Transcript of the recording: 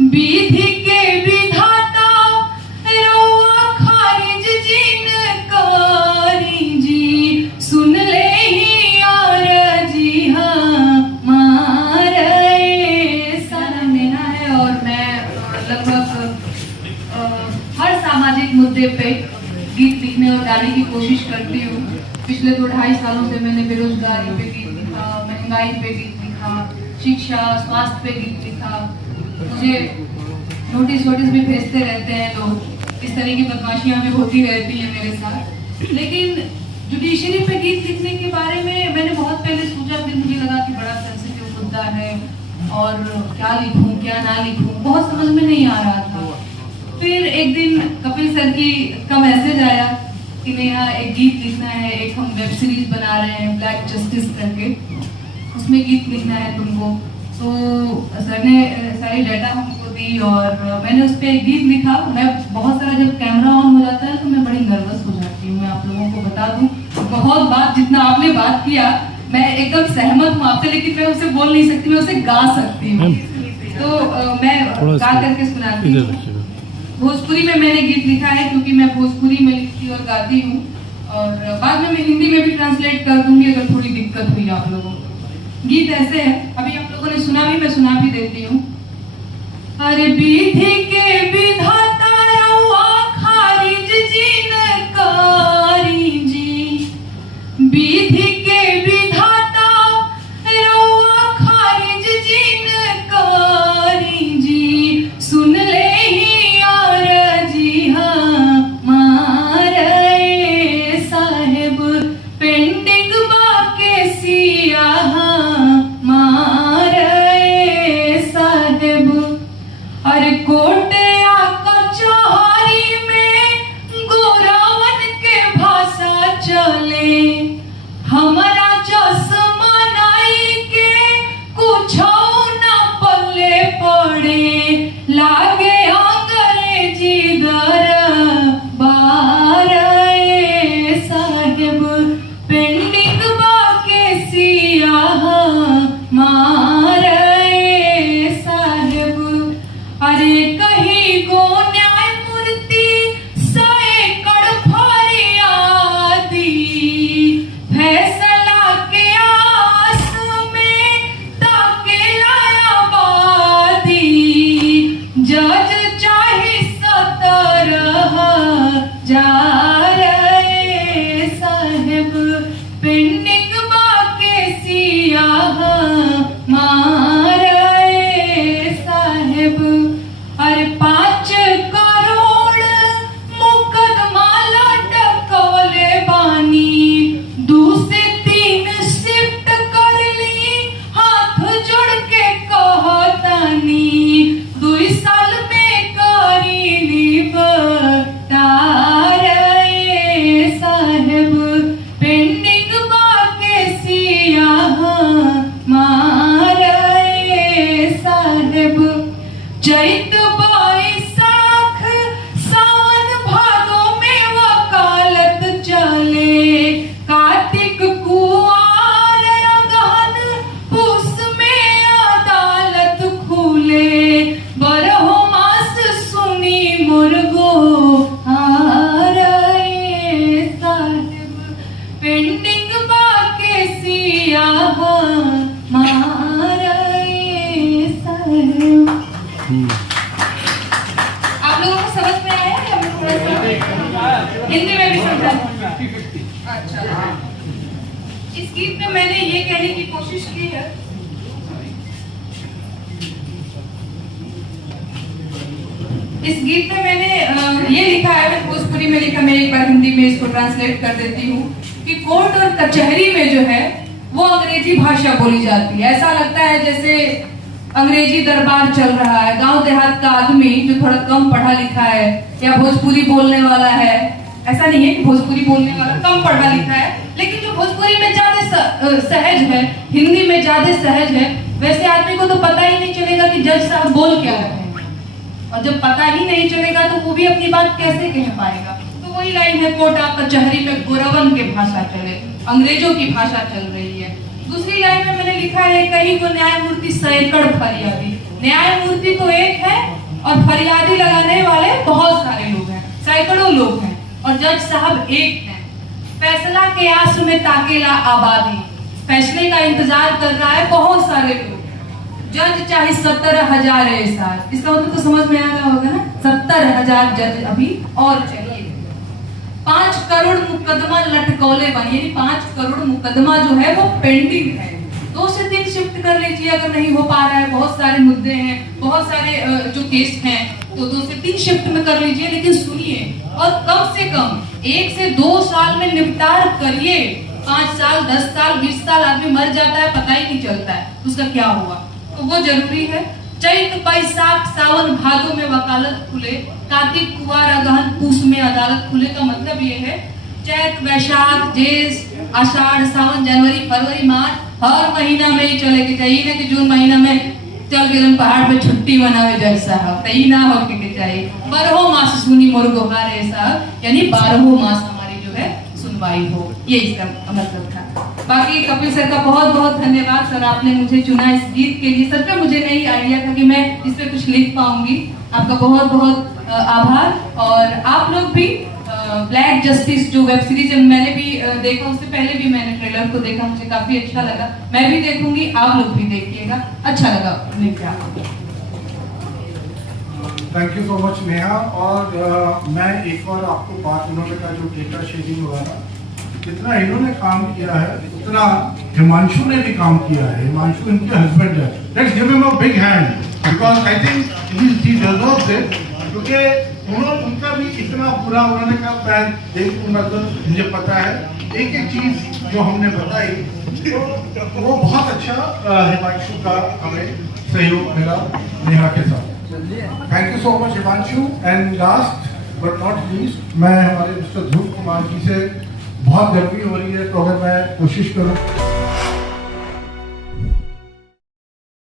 विधि के विधाता रउआ खारिज जिन कारी जी, सुन ले ही और जी हमारे सारा मेरा है। और मैं लगभग हर सामाजिक मुद्दे पे गीत लिखने और गाने की कोशिश करती हूँ। पिछले 2-2.5 सालों से मैंने बेरोजगारी पे गीत लिखा, महंगाई पे गीत लिखा, शिक्षा स्वास्थ्य पे गीत लिखा। मुझे नोटिस भी भेजते रहते हैं लोग, इस तरह की बदमाशियां भी होती रहती हैं मेरे साथ। लेकिन जुडिशरी पे गीत लिखने के बारे में मैंने बहुत पहले सोचा, फिर मुझे लगा कि बड़ा सेंसिटिव मुद्दा है और क्या लिखूं क्या ना लिखूं, बहुत समझ में नहीं आ रहा था। फिर एक दिन कपिल सर का मैसेज आया कि नेहा एक गीत लिखना है, एक हम वेब सीरीज बना रहे हैं ब्लैक जस्टिस करके, उसमें गीत लिखना है तुमको। तो सर ने सारी डाटा हमको दी और मैंने उस पर एक गीत लिखा। मैं बहुत सारा जब कैमरा ऑन हो जाता है तो मैं बड़ी नर्वस हो जाती हूँ, मैं आप लोगों को बता दूं। बहुत बात जितना आपने बात किया मैं एकदम सहमत हूँ आपसे, लेकिन मैं उसे बोल नहीं सकती, मैं उसे गा सकती हूँ। तो मैं गा करके सुनाती हूँ। भोजपुरी में मैंने गीत लिखा है क्योंकि मैं भोजपुरी में लिखती और गाती हूँ, और बाद में मैं हिंदी में भी ट्रांसलेट कर दूंगी अगर थोड़ी दिक्कत हुई आप लोगों को। गीत ऐसे है, अभी आप लोगों ने सुना भी, मैं सुना भी देती हूँ। अरे विधि के विधाता रउआ खारिज जिन कारी जी, विधि के विधाता रउआ खारिज जिन कारी जी, सुन ले ही और जी हमारे साहेब, पेंडिंग बाके सिया अरे कोटिया कचहरी में गोरावन के भाषा चले, हमारा चश्मा नाई के कुछ न पल्ले पड़े, लागे अंग्रेजी दरबार साहेब, पेंडिंग बाके सिया मारे साहेब। अरे कहीं गो न्यायमूर्ति सैकड़ फरियादी, फैसला के आस में ताके आबादी, जज चाहे 17,000 साहेब, पेंडिंग बाके सिया अरे 5 करोड़ मुकदमा लटकवले बानी, 2 से 3 शिफ्ट कर ली, हाथ जोड़ के कहतानी, 2 साल में करी निपटार साहेब, पेंडिंग बाके सिया मारे साहेब। चैत बैसाख सावन भादों में वकालत चले, कार्तिक कुआर अगहन पुस में अदालत खुले, बरहो मास सुनी मुर्गो हारे साहेब, पेंडिंग बाके सिया मारे साहेब। आप लोगों को समझ में आया या मैं थोड़ा सा हिंदी में भी समझा? अच्छा, इस गीत में मैंने ये कहने की कोशिश की है, इस गीत में मैंने ये लिखा है, मैं भोजपुरी में लिखा, मैं एक बार हिंदी में इसको ट्रांसलेट कर देती हूँ कि कोर्ट और कचहरी में जो है वो अंग्रेजी भाषा बोली जाती है। ऐसा लगता है जैसे अंग्रेजी दरबार चल रहा है। गांव देहात का आदमी जो थोड़ा कम पढ़ा लिखा है या भोजपुरी बोलने वाला है, ऐसा नहीं है कि भोजपुरी बोलने वाला कम पढ़ा लिखा है, लेकिन जो भोजपुरी में ज्यादा सहज है, हिंदी में ज्यादा सहज है, वैसे आदमी को तो पता ही नहीं चलेगा कि जज साहब बोल क्या रहे हैं, और जब पता ही नहीं चलेगा तो वो भी अपनी बात कैसे कह पाएगा। तो वही लाइन है, कोर्ट कचहरी में गोरावन के भाषा चले, अंग्रेजों की भाषा चल रही है। दूसरी लाइन में मैंने लिखा है, कहीं को न्यायमूर्ति सैकड़ फरियादी। न्यायमूर्ति तो एक है और फरियादी लगाने वाले बहुत सारे लोग हैं, सैकड़ों लोग हैं, और जज साहब एक हैं। फैसला के आस में ताकेला आबादी, फैसले का इंतजार कर रहा है बहुत सारे लोग। जज चाहे 70,000 ऐसा, इसका मतलब तो समझ में आ रहा होगा ना, 70,000 जज अभी और चाहिए। 5 करोड़ मुकदमा लटकौले बनी, 5 करोड़ मुकदमा जो है वो पेंडिंग है। 2 से 3 शिफ्ट कर लीजिए अगर नहीं हो पा रहा है, बहुत सारे मुद्दे हैं, बहुत सारे जो केस हैं, तो 2 से 3 शिफ्ट में कर लीजिए, लेकिन सुनिए और कम से कम 1 से 2 साल में निपटार करिए। 5 साल 10 साल 20 साल आदमी मर जाता है, पता ही नहीं चलता है उसका क्या हुआ, तो वो जरूरी है। चैत बैसाख सावन भादों में वकालत खुले, कार्तिक कुवार अगहन पूस में अदालत खुले का मतलब ये है चैत वैशाख जेठ आषाढ़ सावन जनवरी फरवरी मार्च हर महीना में ही चले के चाहिए ना कि जून महीना में चल के पहाड़ पे छुट्टी मनावे जज साहब, तई ना हो के चाहिए। 12 मास सुनी मोर गोहार साहब, यानी 12 मास हमारी जो है सुनवाई हो, ये इसका मतलब था। बाकी कपिल सर का बहुत बहुत धन्यवाद सर, आपने मुझे चुना इस गीत के लिए। सच में मुझे नहीं आइडिया था कि मैं इस पे कुछ लिख पाऊंगी, आपका बहुत बहुत आभार। और आप लोग भी ब्लैक जस्टिस जो वेब सीरीज मैंने भी देखा, उससे पहले भी मैंने ट्रेलर को देखा, मुझे काफी अच्छा लगा, मैं भी देखूंगी, आप लोग भी देखिएगा, अच्छा लगा लिख आपको। Thank you so much Neha. और मैं एक और आपको बात, उन्होंने कहा जो डेटा शेयरिंग वगैरह, जितना इन्होंने काम किया है उतना हिमांशु ने भी काम किया है। हिमांशु इनके हस्बैंड है, let's give him a big hand because I think he deserves it, क्योंकि उनका भी इतना पूरा उन्होंने कहा मैं देखूंगा, तो मुझे पता है एक एक चीज जो हमने बताई तो वो बहुत अच्छा हिमांशु का हमें सहयोग मिला नेहा के साथ। Thank you so much Himanshu. And last but not least, मैं हमारे मिस्टर ध्रुव कुमार जी से बहुत गर्मी हो रही है, तो अगर मैं कोशिश करूँ